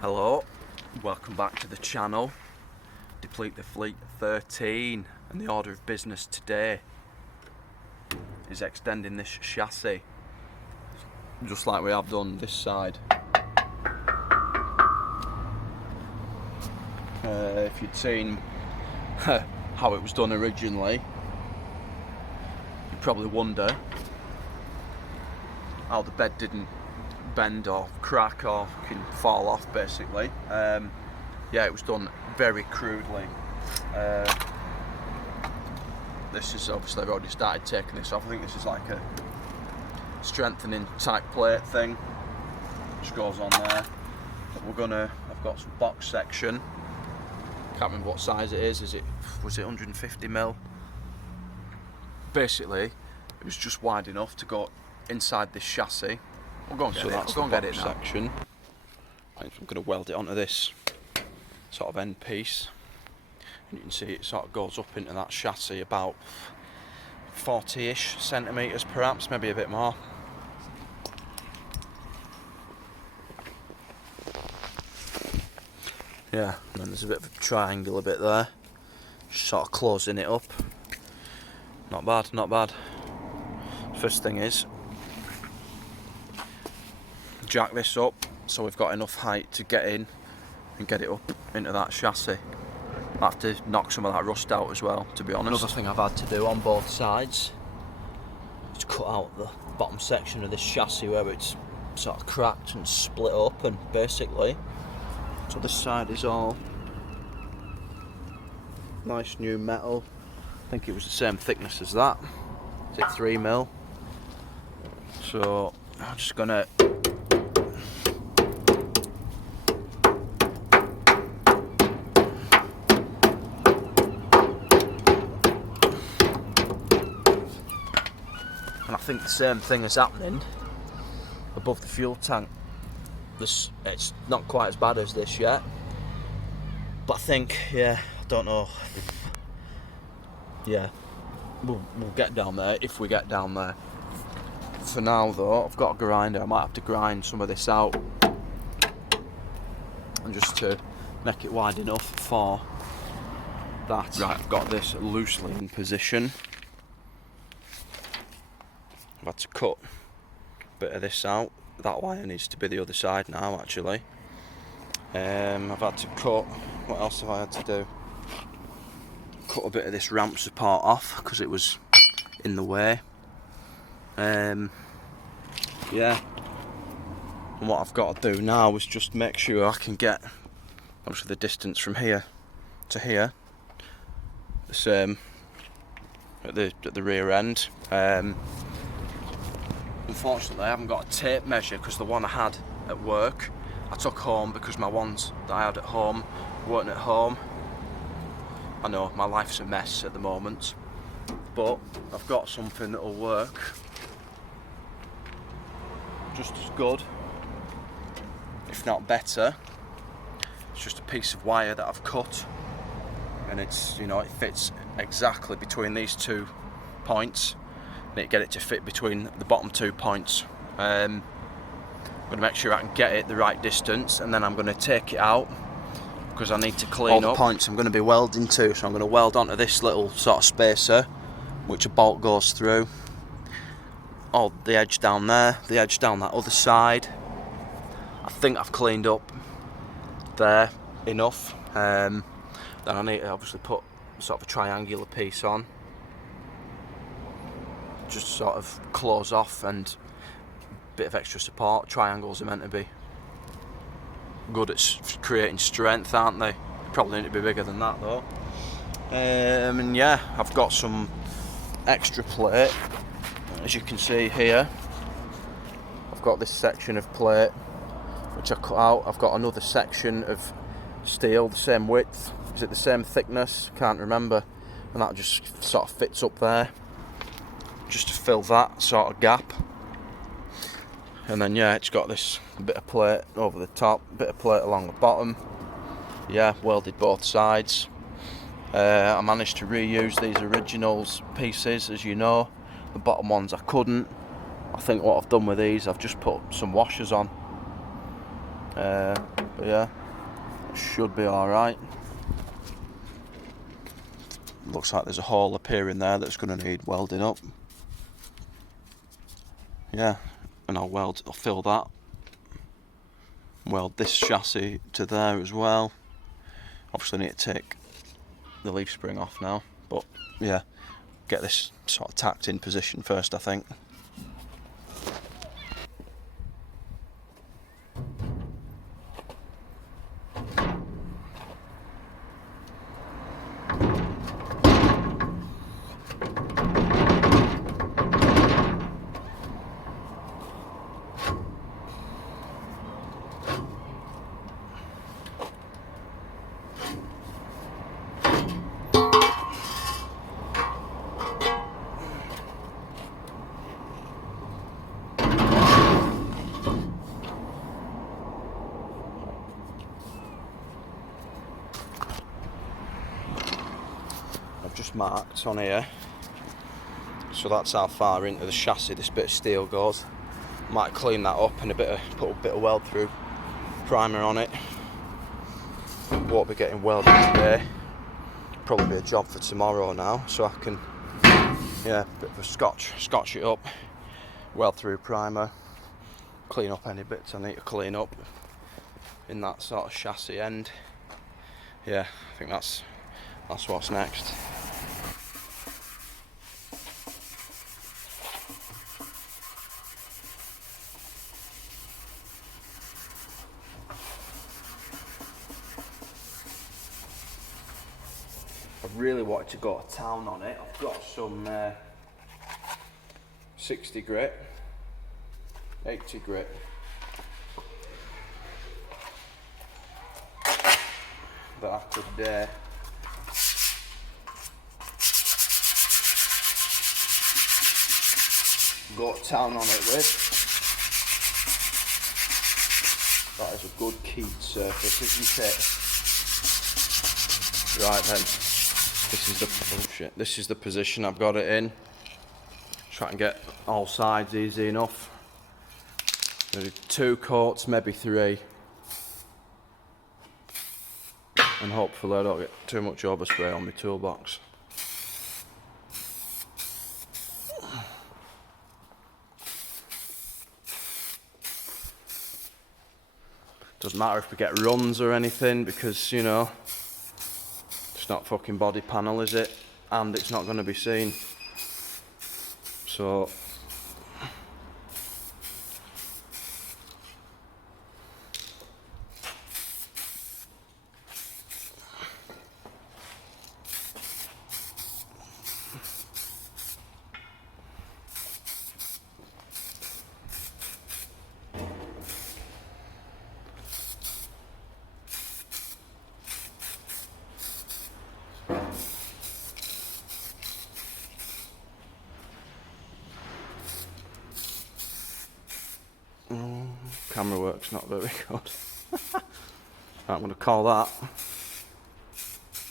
Hello, welcome back to the channel. Deplete the Fleet 13, and the order of business today is extending this chassis just like we have done this side. If you'd seen how it was done originally, you'd probably wonder how the bed didn't bend or crack or can fall off, basically. Yeah, it was done very crudely. This is obviously, I've already started taking this off. I think this is like a strengthening type plate thing, which goes on there. But I've got some box section. Can't remember what size it is. Was it 150mm? Basically, it was just wide enough to go inside this chassis. We'll go and get it. That's the box section. I'm going to weld it onto this sort of end piece, and you can see it sort of goes up into that chassis about 40-ish centimetres, perhaps, maybe a bit more. Yeah, and then there's a bit of a triangle a bit there, just sort of closing it up. Not bad, not bad. First thing is, jack this up so we've got enough height to get in and get it up into that chassis. I have to knock some of that rust out as well, to be honest. Another thing I've had to do on both sides is cut out the bottom section of this chassis where it's sort of cracked and split up, and basically, so this side is all nice new metal. I think it was the same thickness as that. Is it 3mm? So I'm just gonna and I think the same thing is happening above the fuel tank. It's not quite as bad as this yet, but I think, yeah, I don't know. Yeah, we'll get down there if we get down there. For now though, I've got a grinder. I might have to grind some of this out, and just to make it wide enough for that. Right, I've got this loosely in position. I've had to cut a bit of this out. That wire needs to be the other side now, actually. I've had to cut, what else have I had to do? Cut a bit of this ramp support off because it was in the way. Yeah, and what I've got to do now is just make sure I can get, obviously, the distance from here to here the same at the rear end. Unfortunately, I haven't got a tape measure because the one I had at work I took home because my ones that I had at home weren't at home. I know, my life's a mess at the moment, but I've got something that'll work just as good, if not better. It's just a piece of wire that I've cut, and it's, you know, it fits exactly between these 2 points. I need to get it to fit between the bottom 2 points. I'm going to make sure I can get it the right distance, and then I'm going to take it out because I need to clean all the points I'm going to be welding to. So I'm going to weld onto this little sort of spacer, which a bolt goes through. Oh, the edge down there, the edge down that other side. I think I've cleaned up there enough. Then I need to obviously put sort of a triangular piece on, just sort of close off, and a bit of extra support. Triangles are meant to be good at creating strength, aren't they? Probably need to be bigger than that though. And yeah, I've got some extra plate, as you can see here. I've got this section of plate which I cut out. I've got another section of steel, the same width. Is it the same thickness? Can't remember. And that just sort of fits up there, just to fill that sort of gap. And then yeah, it's got this bit of plate over the top, bit of plate along the bottom. Yeah, welded both sides. I managed to reuse these originals pieces, as you know. The bottom ones I couldn't. I think what I've done with these, I've just put some washers on. But yeah, it should be alright. Looks like there's a hole appearing there that's going to need welding up. Yeah, and I'll fill that. Weld this chassis to there as well. Obviously need to take the leaf spring off now, but yeah, get this sort of tacked in position first, I think. I've just marked on here, so that's how far into the chassis this bit of steel goes. Might clean that up and put a bit of weld through primer on it. Won't be getting welded today. Probably be a job for tomorrow now, so I can, yeah, bit of a scotch it up, weld through primer, clean up any bits I need to clean up in that sort of chassis end. Yeah, I think that's what's next. I really wanted to go to town on it. I've got some 60 grit, 80 grit. That I could go to town on it with. That is a good keyed surface, isn't it? Right then, this is the position I've got it in. Try and get all sides easy enough. Maybe 2 coats, maybe 3. And hopefully I don't get too much overspray on my toolbox. Doesn't matter if we get runs or anything, because, you know, it's not fucking body panel, is it? And it's not going to be seen. So camera work's not very good. Right, I'm going to call that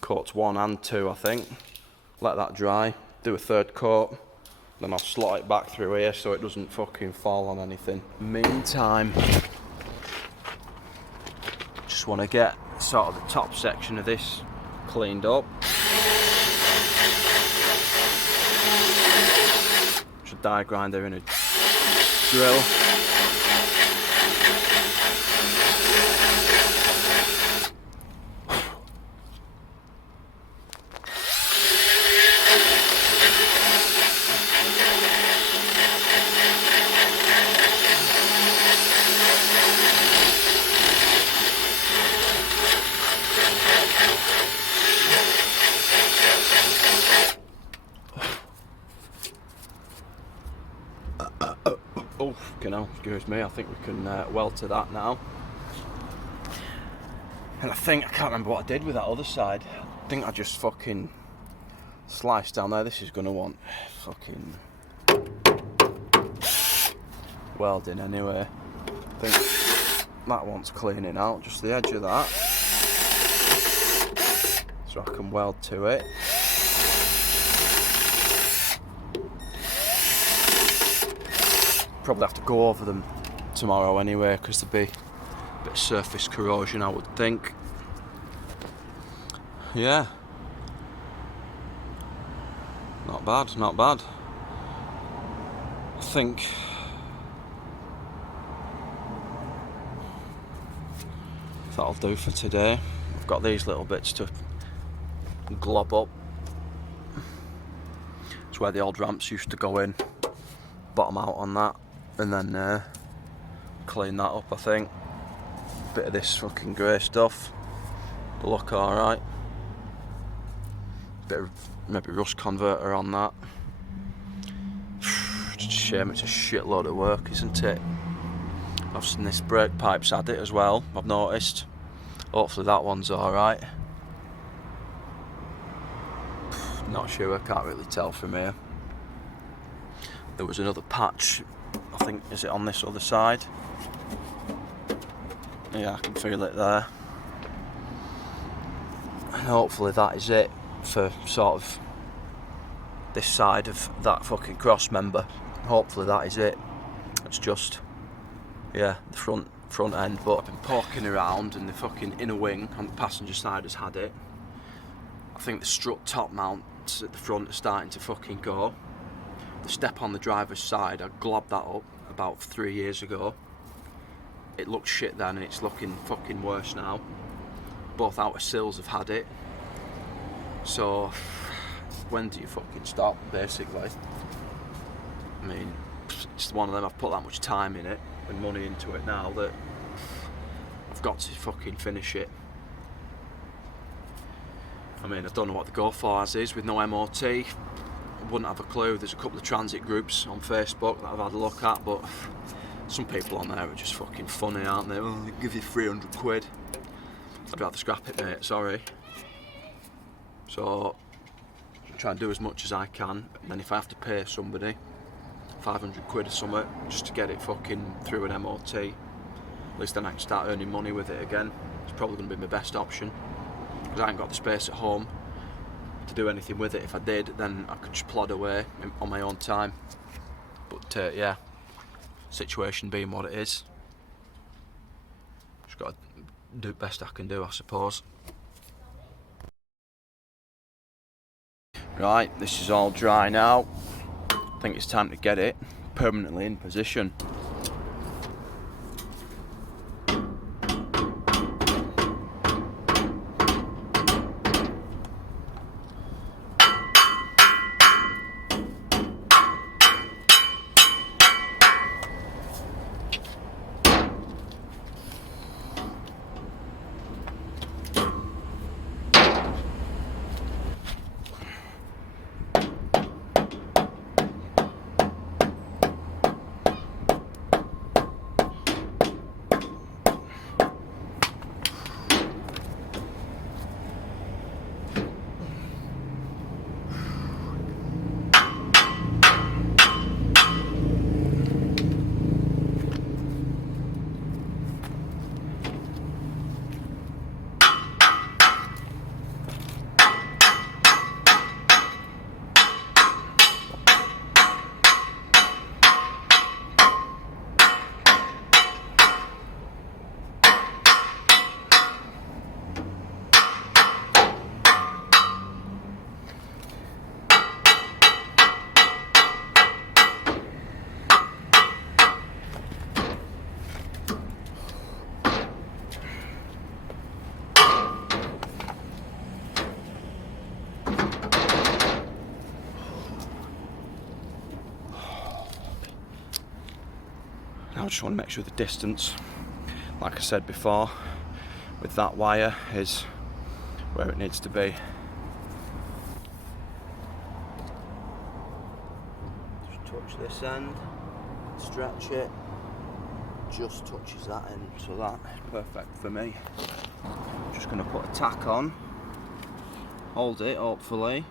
coats 1 and 2, I think. Let that dry, do a 3rd coat, then I'll slot it back through here so it doesn't fucking fall on anything. Meantime, just want to get sort of the top section of this cleaned up. Just a die grinder in a drill. Oh, excuse me, I think we can weld to that now. And I can't remember what I did with that other side. I think I just fucking sliced down there. This is going to want fucking welding anyway. I think that wants cleaning out, just the edge of that. So I can weld to it. Probably have to go over them tomorrow anyway, because they'll be Bit of surface corrosion, I would think. Yeah. Not bad, not bad. I think that'll do for today. I've got these little bits to glob up. It's where the old ramps used to go in. Bottom out on that, and then clean that up, I think. Bit of this fucking grey stuff. They look alright. Bit of maybe rust converter on that. Just a shame it's a shitload of work, isn't it? I've seen this brake pipe's had it as well, I've noticed. Hopefully that one's alright. Not sure, I can't really tell from here. There was another patch, I think, is it on this other side? Yeah, I can feel it there. And hopefully that is it for sort of this side of that fucking cross member. Hopefully that is it. It's just, yeah, the front end. But I've been poking around, and the fucking inner wing on the passenger side has had it. I think the strut top mounts at the front are starting to fucking go. The step on the driver's side, I globbed that up about 3 years ago. It looked shit then, and it's looking fucking worse now. Both outer sills have had it. So, when do you fucking stop, basically? I mean, it's one of them, I've put that much time in it and money into it now that I've got to fucking finish it. I mean, I don't know what the go for as is with no MOT. I wouldn't have a clue. There's a couple of transit groups on Facebook that I've had a look at, but some people on there are just fucking funny, aren't they? Oh, they give you 300 quid. I'd rather scrap it, mate, sorry. So, I try and do as much as I can, and then if I have to pay somebody 500 quid or something just to get it fucking through an MOT, at least then I can start earning money with it again. It's probably going to be my best option, because I ain't got the space at home to do anything with it. If I did, then I could just plod away on my own time. But yeah, situation being what it is, just got to do the best I can do, I suppose. Right, this is all dry now. I think it's time to get it permanently in position. Now I just want to make sure the distance, like I said before, with that wire is where it needs to be. Just touch this end, stretch it, just touches that end, so that is perfect for me. Just going to put a tack on, hold it hopefully.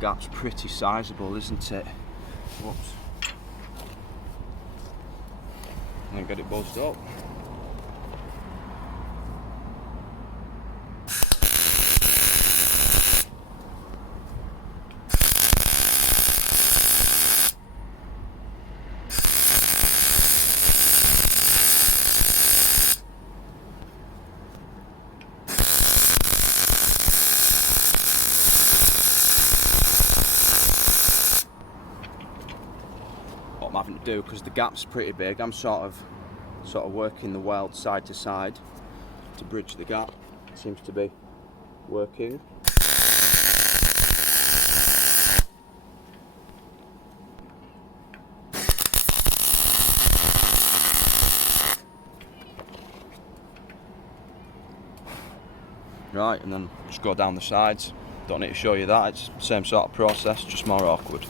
Gap's pretty sizable, isn't it? Whoops. And then get it buzzed up. we do, because the gap's pretty big, I'm sort of working the weld side to side to bridge the gap. It seems to be working. Right, and then just go down the sides. Don't need to show you that, it's the same sort of process, just more awkward.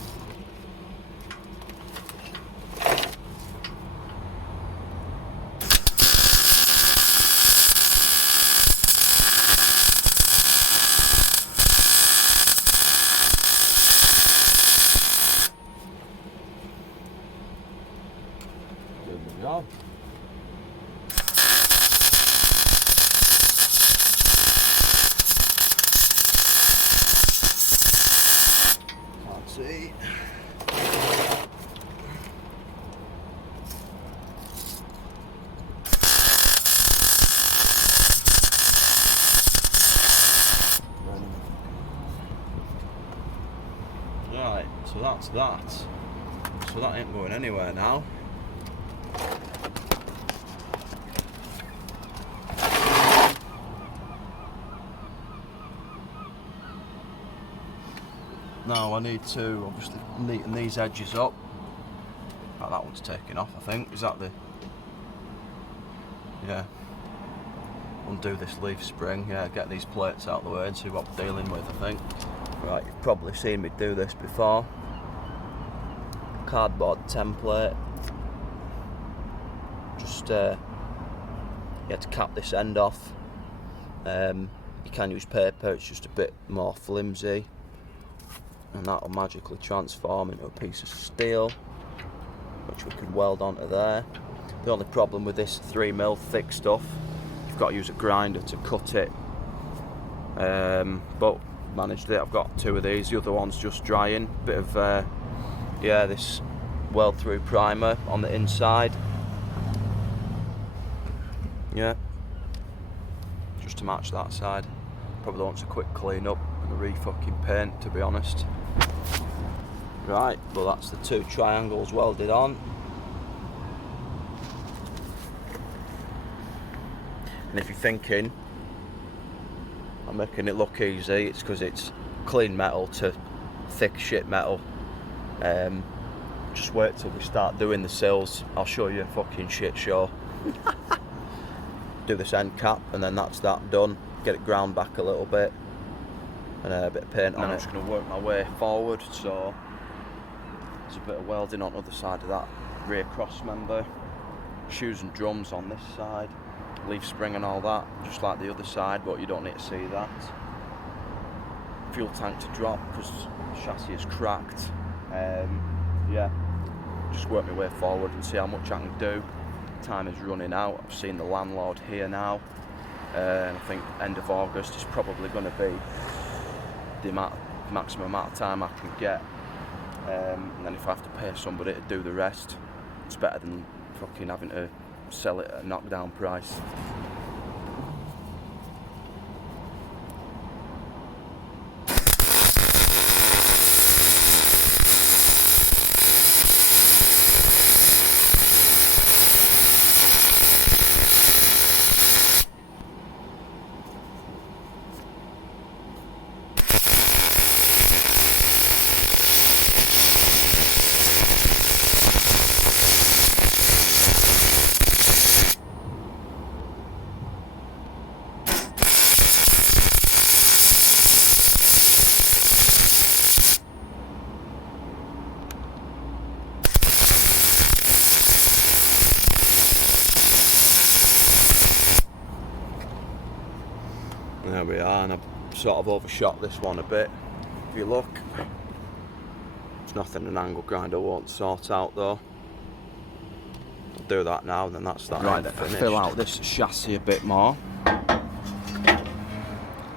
There we go. See. Right, so that's that. So that ain't going anywhere now. Now I need to obviously neaten these edges up. Right, that one's taken off, I think. Is that the... yeah. Undo this leaf spring, yeah, get these plates out of the way and see what we're dealing with, I think. Right, you've probably seen me do this before. Cardboard template. Just, you have to cap this end off. You can use paper, it's just a bit more flimsy. And that will magically transform into a piece of steel, which we can weld onto there. The only problem with this 3mm thick stuff, you've got to use a grinder to cut it. But managed it. I've got 2 of these. The other one's just drying. Bit of yeah, this weld through primer on the inside. Yeah, just to match that side. Probably wants a quick clean up and a re-fucking paint, to be honest. Right, well that's the 2 triangles welded on. And if you're thinking I'm making it look easy, it's because it's clean metal to thick shit metal. Just wait till we start doing the sills, I'll show you a fucking shit show. Do this end cap and then that's that done. Get it ground back a little bit and a bit of paint on it. I'm just going to work my way forward, so there's a bit of welding on the other side of that rear cross member. Shoes and drums on this side, leaf spring and all that, just like the other side, but you don't need to see that. Fuel tank to drop because the chassis is cracked. Yeah, just work my way forward and see how much I can do. Time is running out. I've seen the landlord here now. I think end of August is probably going to be the maximum amount of time I can get, and then if I have to pay somebody to do the rest, it's better than fucking having to sell it at a knockdown price. There we are, and I've sort of overshot this one a bit. If you look, there's nothing an angle grinder won't sort out though. I'll do that now, and then that's that. Right, fill out this chassis a bit more.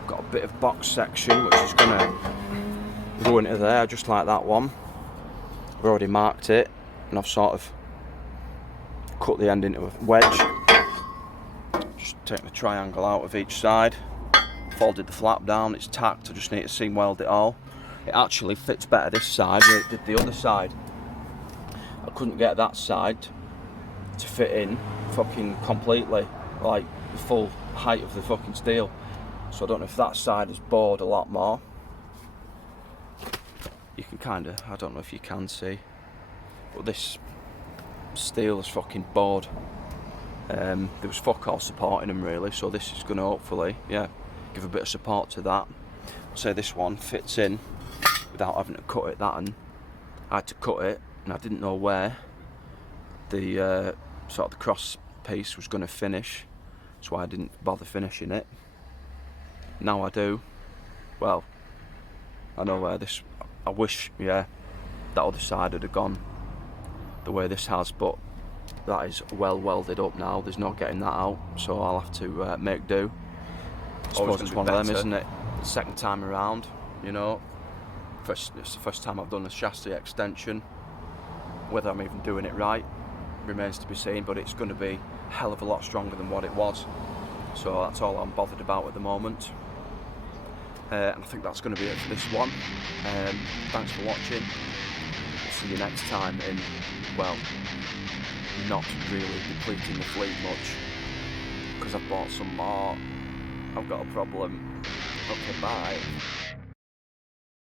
Got a bit of box section which is going to go into there, just like that one. I've already marked it, and I've sort of cut the end into a wedge. Just take the triangle out of each side. Folded the flap down, it's tacked, I just need to seam weld it all. It actually fits better this side than it did the other side. I couldn't get that side to fit in fucking completely, like the full height of the fucking steel. So I don't know if that side is bored a lot more. You can kind of, I don't know if you can see, but this steel is fucking bored. There was fuck all supporting them really, so this is going to hopefully, yeah, give a bit of support to that. Say this one fits in without having to cut it, that, and I had to cut it and I didn't know where the sort of the cross piece was going to finish, so I didn't bother finishing it. Now I do. Well, I know where this, I wish, yeah, that other side had gone the way this has, but that is well welded up now, there's no getting that out, so I'll have to make do. I suppose it's one of them, isn't it? The second time around, you know. It's the first time I've done a chassis extension. Whether I'm even doing it right remains to be seen, but it's going to be a hell of a lot stronger than what it was. So that's all I'm bothered about at the moment. And I think that's going to be it for this one. Thanks for watching. See you next time in, well, not really depleting the fleet much, because I've bought some more. I've got a problem. Okay, bye.